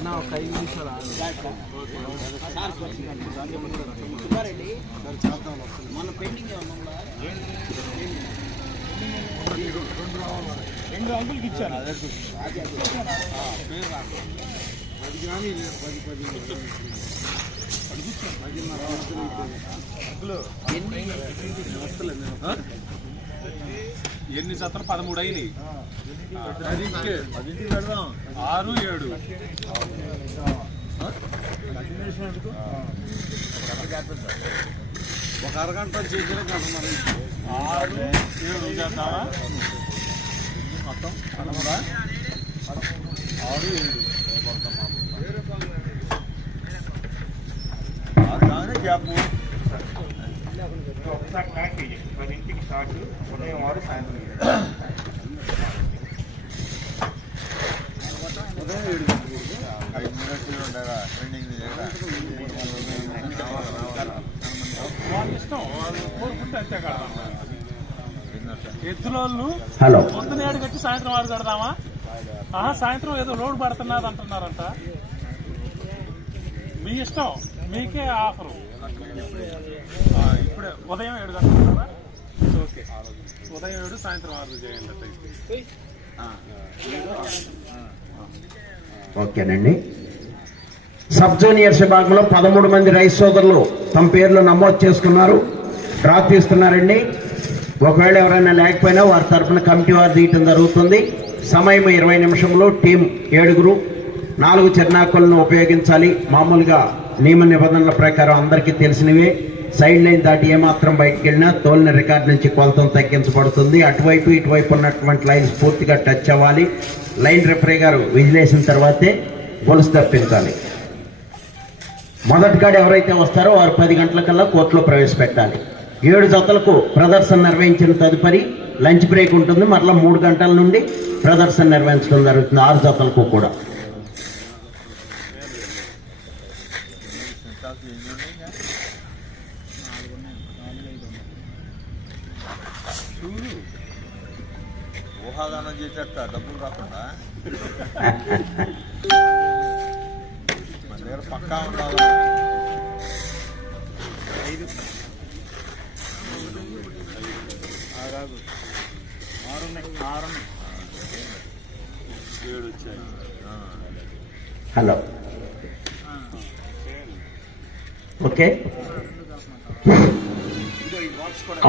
ఒక ఐదు నిమిషాలు మన పెండింగ్ రెండు అంకులకి ఇచ్చాను పది కానీ పది పది ఎన్ని జతలు? పదమూడు అయినాయి. ఆరు ఏడు. ఒక అరగంట చేసిన ఆరు ఏడు చేద్దామా మొత్తం పదమూడా ఆరు ఏడు గ్యాప్. ఒకసారి ప్యాక్ పదింటికి ఉదయం ఆరు సాయంత్రం ఇష్టం వాళ్ళు అంతే హలో పొద్దున ఏడు కట్టి సాయంత్రం ఆరు కడదామా? ఆహా సాయంత్రం ఏదో లోడ్ పడుతున్నది అంటున్నారంట. మీ ఇష్టం. మీకే ఆఫరు. ఇప్పుడే ఉదయం ఏడు గంటల ఓకే. ఉదయం ఏడు సాయంత్రం ఆరు చేయండి ఓకేనండి. సబ్ జూనియర్స్ విభాగంలో పదమూడు మంది రైతు సోదరులు తమ పేర్లు నమోదు చేసుకున్నారు. డ్రా తీస్తున్నారండి ఒకవేళ ఎవరైనా లేకపోయినా వారి తరఫున కమిటీ వారు తీయటం జరుగుతుంది. సమయం ఇరవై నిమిషంలో టీం ఏడుగురు. నాలుగు చిరునాకులను ఉపయోగించాలి. మామూలుగా నియమ నిబంధనల ప్రకారం అందరికీ తెలిసినవే. సైడ్ లైన్ దాటి ఏమాత్రం బయటకు వెళ్ళినా తోలిన రికార్డ్ నుంచి కొలతం తగ్గించబడుతుంది. అటువైపు ఇటువైపు ఉన్నటువంటి లైన్స్ పూర్తిగా టచ్ అవ్వాలి. లైన్ రిఫరీ గారు విజిలేసిన తర్వాతే గొలుసు తప్పించాలి మొదటి గాడు ఎవరైతే వస్తారో వారు పది గంటలకల్లా కోర్టులో ప్రవేశపెట్టాలి. ఏడు జతలకు ప్రదర్శన నిర్వహించిన తదుపరి లంచ్ బ్రేక్ ఉంటుంది. మరలా మూడు గంటల నుండి ప్రదర్శన నిర్వహించడం జరుగుతుంది. ఆరు జతలకు కూడా. ఊహాగానం చేసేట డబ్బులు రాకుండా. మన దగ్గర పక్కా ఉండాలి? ఏడు వచ్చాయి hello. Okay.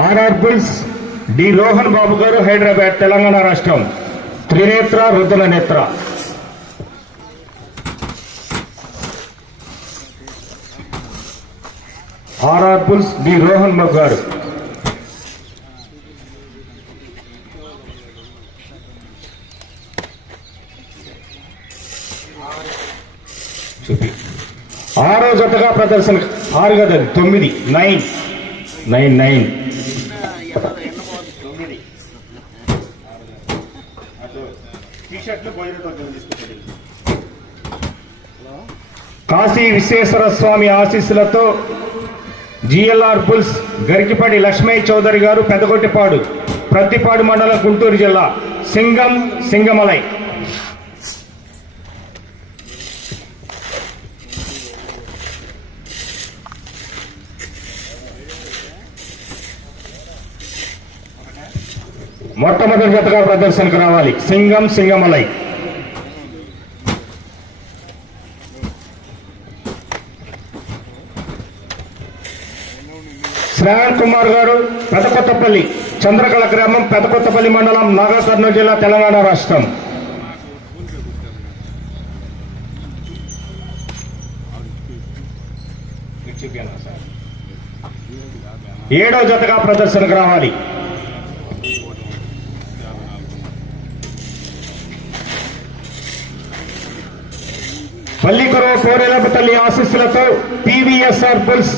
RR bulls. D Rohan Babu garu Hyderabad Telangana రాష్ట్రం. Trinetra Rudra Netra. RR bulls D Rohan Babu garu. చూపి. ఆరో జతగా ప్రదర్శన ఆరు కదండి తొమ్మిది nine. Nine nine. Kashi Visweswara Swamy ఆశీస్సులతో జిఎల్ఆర్ పుల్స్ గరికిపడి లక్ష్మయ్య చౌదరి గారు పెదగొట్టిపాడు ప్రతిపాడు మండలం గుంటూరు జిల్లా సింగం సింగమలై. మొట్టమొదటి జతగా ప్రదర్శనకు రావాలి సింగం సింగమలై. శ్రావణ్ కుమార్ గారు పెదకొత్తపల్లి చంద్రకళ గ్రామం పెదకొత్తపల్లి మండలం నాగర్ కర్నూలు జిల్లా తెలంగాణ రాష్ట్రం. ఏడో జతగా ప్రదర్శనకు రావాలి. పల్లికొరవ కోరెలపు తల్లి ఆశీస్సులతో పీవీఎస్ఆర్ పుల్స్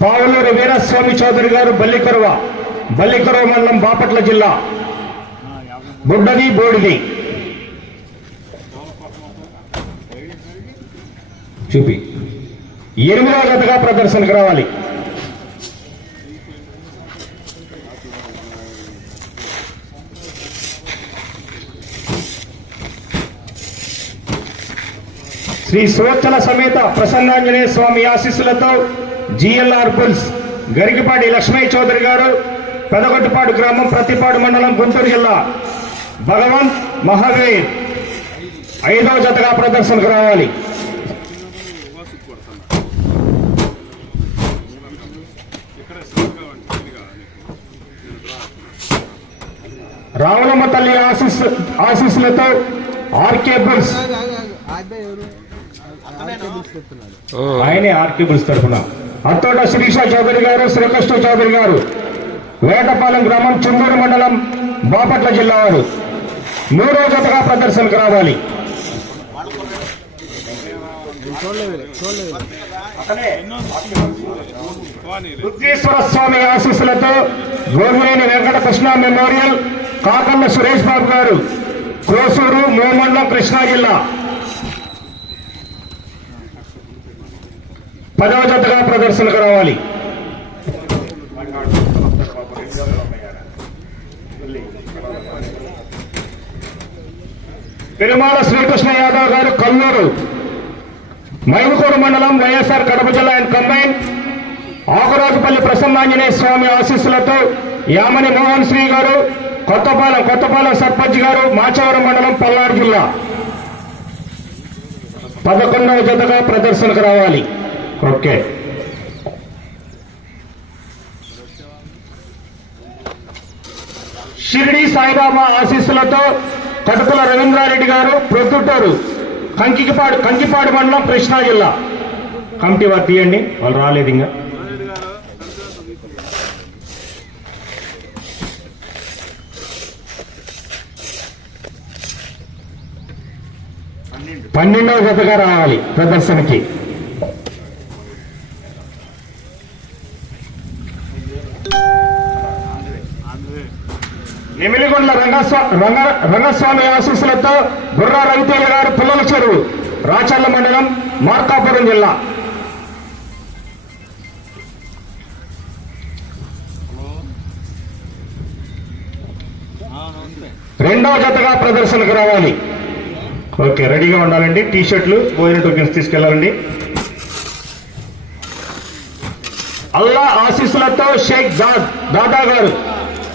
పావులూరు వీరస్వామి చౌదరి గారు బల్లికొరవ బల్లికొరవ మండలం బాపట్ల జిల్లా. గుడ్డది బోడిది. చూపి. ఎనిమిదవ జతగా ప్రదర్శనకు రావాలి. శ్రీ సువచ్చల సమేత ప్రసన్నాంజనేయ స్వామి ఆశీస్సులతో జిఎల్ఆర్ బుల్స్ గరికిపాటి లక్ష్మయ్య చౌదరి గారు పెదగొట్టుపాడు గ్రామం ప్రతిపాడు మండలం గుంటూరు జిల్లా. భగవంత్ మహావీర్ ఐదవ జతగా ప్రదర్శనకు రావాలి. రావణమ్మ తల్లి ఆశీస్ ఆశీస్సులతో ఆర్కే బుల్స్. ఆయనే ఆర్కే బుల్స్ తరఫున. అత్తోట శిరీష చౌదరి గారు శ్రీకృష్ణ చౌదరి గారు వేటపాలెం గ్రామం చుండూరు మండలం బాపట్ల జిల్లా వారు. మూడో జతగా ప్రదర్శనకు రావాలి. రుద్రేశ్వర స్వామి ఆశీస్సులతో గోగినేని వెంకటకృష్ణ మెమోరియల్ కాకన్న సురేష్ బాబు గారు కోసూరు మూమండలం కృష్ణా జిల్లా. పదవ జతగా ప్రదర్శనకు రావాలి. తిరుమల శ్రీకృష్ణ యాదవ్ గారు కల్లూరు. మైదుకూరు మండలం వైఎస్ఆర్ కడప జిల్లా అండ్ కంబైన్. ఆకురాజుపల్లి ప్రసన్నాంజనేయ స్వామి ఆశీస్సులతో యామని మోహన్ శ్రీ గారు కొత్తపాలెం కొత్తపాలెం సర్పంచ్ గారు మాచవరం మండలం పల్నాడు జిల్లా. పదకొండవ జతగా ప్రదర్శనకు రావాలి. ఓకే. షిరిడి సాయిబాబా ఆశీస్సులతో కటుకుల రవీంద్రారెడ్డి గారు ప్రొద్దుటూరు కంకిపాడు కంకిపాడు మండలం కృష్ణా జిల్లా. కమిటీ వారు తీయండి వాళ్ళు రాలేదు ఇంకా. పన్నెండవ జతగా రావాలి ప్రదర్శనకి. నిమిలిగొండ రంగస్వామి రంగ రంగస్వామి ఆశీస్సులతో బుర్రా రవితేజ గారు పుల్లల చెరువు రాచర్ల మండలం మార్కాపురం జిల్లా. రెండవ జతగా ప్రదర్శనకు రావాలి. ఓకే రెడీగా ఉండాలండి. టీ షర్ట్లు భోజన టోకెన్స్ తీసుకెళ్ళాలండి అల్లా ఆశీస్సులతో షేక్ దాద్ దాదా గారు.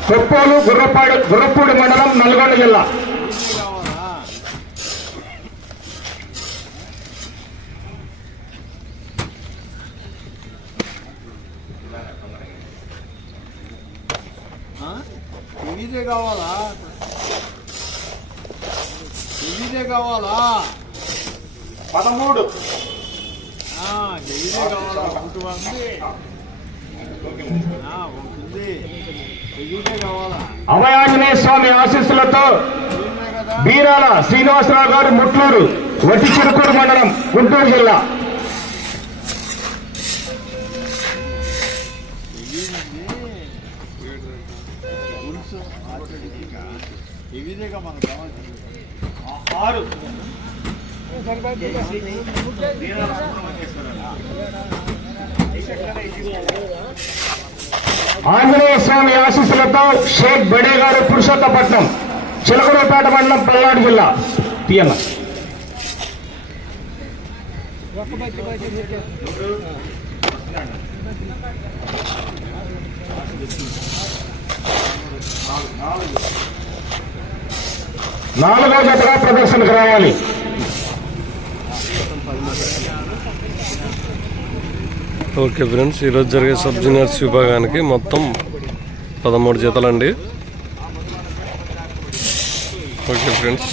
కొప్పోలు గుర్రపాడు గుర్రపూడి మండలం నల్గొండ జిల్లా. ఇదే కావాలా? ఇదే కావాలా? పదమూడు. ఇదే కావాలా? ఉంటుంది అభయాంజనేయ స్వామి ఆశీస్సులతో బీరాల శ్రీనివాసరావు గారు ముట్లూరు వట్టి చిరుకూరు మండలం గుంటూరు జిల్లా. ఆరు ఆంజనేయ స్వామి ఆశీస్సులతో షేక్ బడే గారు పురుషోత్తపట్నం చిలకలూరుపేట మండలం పల్నాడు జిల్లా. తీయన్న నాలుగో జతగా ప్రదర్శనకు రావాలి. ఓకే ఫ్రెండ్స్ ఈరోజు జరిగే సబ్ జూనియర్స్ విభాగానికి మొత్తం పదమూడు జతలండి. Okay friends.